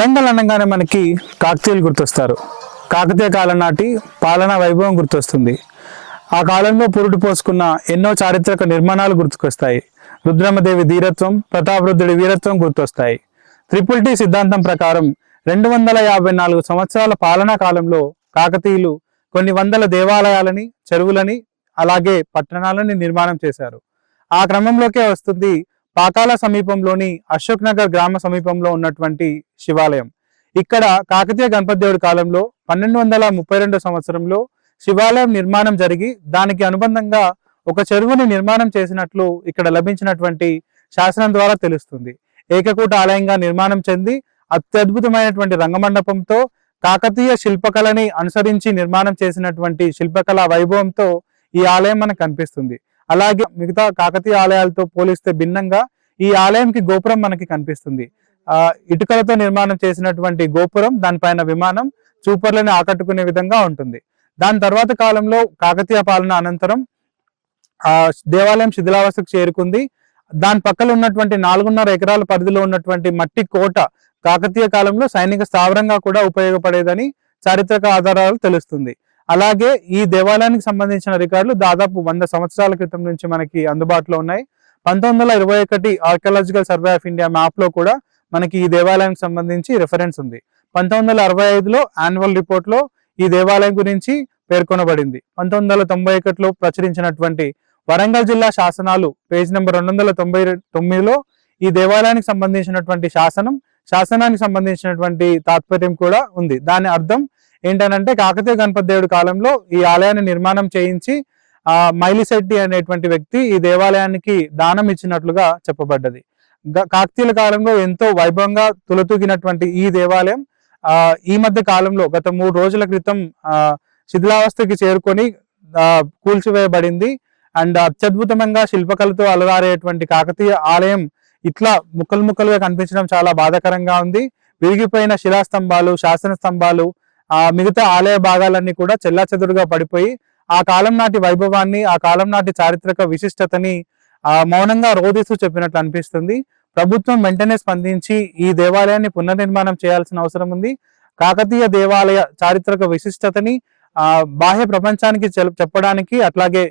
వరంగల్ అనగానే మనకి కాకతీయులు గుర్తొస్తారు. కాకతీయ కాలం నాటి పాలనా వైభవం గుర్తొస్తుంది. ఆ కాలంలో పురుడు పోసుకున్న ఎన్నో చారిత్రక నిర్మాణాలు గుర్తుకొస్తాయి. రుద్రమదేవి ధీరత్వం, ప్రతాపరుద్రుడి వీరత్వం గుర్తొస్తాయి. ట్రిపుల్ టీ సిద్ధాంతం ప్రకారం 254 సంవత్సరాల పాలనా కాలంలో కాకతీయులు కొన్ని వందల దేవాలయాలని, చెరువులని, అలాగే పట్టణాలని నిర్మాణం చేశారు. ఆ క్రమంలోకే వస్తుంది పాకాల సమీపంలోని అశోక్ నగర్ గ్రామ సమీపంలో ఉన్నటువంటి శివాలయం. ఇక్కడ కాకతీయ గణపతి దేవుడి కాలంలో 1232 సంవత్సరంలో శివాలయం నిర్మాణం జరిగి దానికి అనుబంధంగా ఒక చెరువుని నిర్మాణం చేసినట్లు ఇక్కడ లభించినటువంటి శాసనం ద్వారా తెలుస్తుంది. ఏకకూట ఆలయంగా నిర్మాణం చెంది అత్యద్భుతమైనటువంటి రంగమండపంతో కాకతీయ శిల్పకళని అనుసరించి నిర్మాణం చేసినటువంటి శిల్పకళా వైభవంతో ఈ ఆలయం మనకు కనిపిస్తుంది. అలాగే మిగతా కాకతీయ ఆలయాలతో పోలిస్తే భిన్నంగా ఈ ఆలయంకి గోపురం మనకి కనిపిస్తుంది. ఇటుకలతో నిర్మాణం చేసినటువంటి గోపురం, దానిపైన విమానం చూపర్లని ఆకట్టుకునే విధంగా ఉంటుంది. దాని తర్వాత కాలంలో కాకతీయ పాలన అనంతరం దేవాలయం శిథిలావస్థకు చేరుకుంది. దాని పక్కన ఉన్నటువంటి 4.5 ఎకరాల పరిధిలో ఉన్నటువంటి మట్టి కోట కాకతీయ కాలంలో సైనిక స్థావరంగా కూడా ఉపయోగపడేదని చారిత్రక ఆధారాలు తెలుస్తుంది. అలాగే ఈ దేవాలయానికి సంబంధించిన రికార్డులు దాదాపు 100 సంవత్సరాల క్రితం నుంచి మనకి అందుబాటులో ఉన్నాయి. 1921 archaeological survey of India map లో కూడా మనకి ఈ దేవాలయానికి సంబంధించి రిఫరెన్స్ ఉంది. 1965లో యాన్యువల్ రిపోర్ట్ లో ఈ దేవాలయం గురించి పేర్కొనబడింది. 1991లో ప్రచురించినటువంటి వరంగల్ జిల్లా శాసనాలు పేజ్ నెంబర్ 299లో ఈ దేవాలయానికి సంబంధించినటువంటి శాసనానికి సంబంధించినటువంటి తాత్పర్యం కూడా ఉంది. దాని అర్థం ఏంటనంటే కాకతీయ గణపతి దేవుడి కాలంలో ఈ ఆలయాన్ని నిర్మాణం చేయించి మైలిశెట్టి అనేటువంటి వ్యక్తి ఈ దేవాలయానికి దానం ఇచ్చినట్లుగా చెప్పబడ్డది. కాకతీయుల కాలంలో ఎంతో వైభవంగా తులతూగినటువంటి ఈ దేవాలయం ఈ మధ్య కాలంలో గత 3 రోజుల క్రితం శిథిలావస్థకి చేరుకొని కూల్చివేయబడింది. అండ్ అత్యద్భుతంగా శిల్పకళతో అలరారేటువంటి కాకతీయ ఆలయం ఇట్లా ముక్కలుగా కనిపించడం చాలా బాధాకరంగా ఉంది. విరిగిపోయిన శిలాస్తంభాలు, శాసన స్తంభాలు, మిగతా ఆలయ భాగాలన్నీ కూడా చెల్లాచెదురుగా పడిపోయి ఆ కాలం నాటి వైభవాన్ని, ఆ కాలం నాటి చారిత్రక విశిష్టతని మౌనంగా రోధిస్తూ చెప్పినట్లు అనిపిస్తుంది. ప్రభుత్వం వెంటనే స్పందించి ఈ దేవాలయాన్ని పునర్నిర్మాణం చేయాల్సిన అవసరం ఉంది. కాకతీయ దేవాలయ చారిత్రక విశిష్టతని బాహ్య ప్రపంచానికి చెప్పడానికి, అట్లాగే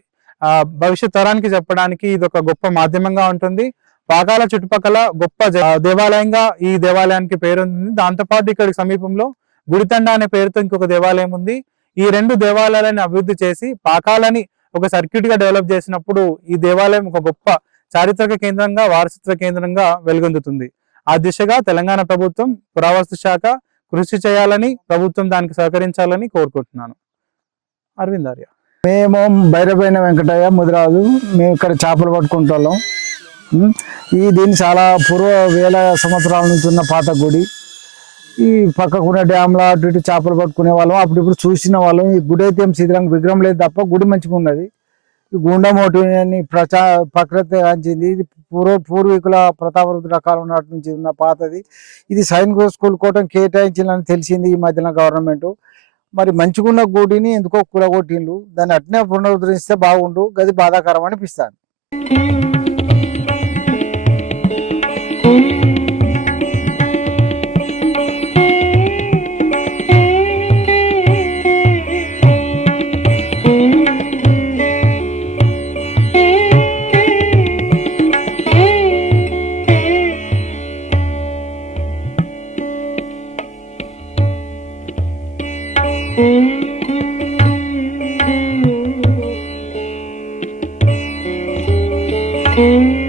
భవిష్యత్ తరానికి చెప్పడానికి ఇది ఒక గొప్ప మాధ్యమంగా ఉంటుంది. పాకాల చుట్టుపక్కల గొప్ప దేవాలయంగా ఈ దేవాలయానికి పేరుంది. దాంతోపాటు ఇక్కడికి సమీపంలో గుడితండ అనే పేరుతో ఇంకొక దేవాలయం ఉంది. ఈ 2 దేవాలయాలను అభివృద్ధి చేసి పాకాలని ఒక సర్క్యూట్ గా డెవలప్ చేసినప్పుడు ఈ దేవాలయం ఒక గొప్ప చారిత్రక కేంద్రంగా, వారసత్వ కేంద్రంగా వెలుగొందుతుంది. ఆ దిశగా తెలంగాణ ప్రభుత్వం, పురావస్తు శాఖ కృషి చేయాలని, ప్రభుత్వం దానికి సహకరించాలని కోరుకుంటున్నాను. అరవింద్ ఆర్య. మేము బైరబైన వెంకటయ్య ముదిరాజు. మేము ఇక్కడ చేపలు పట్టుకుంటాం. దీన్ని చాలా పూర్వ వేల సంవత్సరాల నుంచి ఉన్న పాత గుడి. ఈ పక్కకున్న డ్యామ్లో అటు ఇటు చేపలు పట్టుకునే వాళ్ళం. అప్పుడు ఇప్పుడు చూసిన వాళ్ళం. ఈ గుడి అయితే ఏం శిథిలంగా విగ్రహం లేదు తప్ప గుడి మంచిగా ఉన్నది. ఈ గుండమోటి అని ప్రకృతి అంచింది. ఇది పూర్వీకుల ప్రతాపరుద్ర కాలం నాటి నుంచి ఉన్న పాతది. ఇది సైనిక స్కూల్ కోటం కేటాయించాలని తెలిసింది ఈ మధ్యన గవర్నమెంట్. మరి మంచిగున్న గుడిని ఎందుకో కూలగొట్టిండ్రు. దాన్ని అట్నే పునరుద్ధరిస్తే బాగుండు. గది బాధాకరం అనిపిస్తాను. Thank you.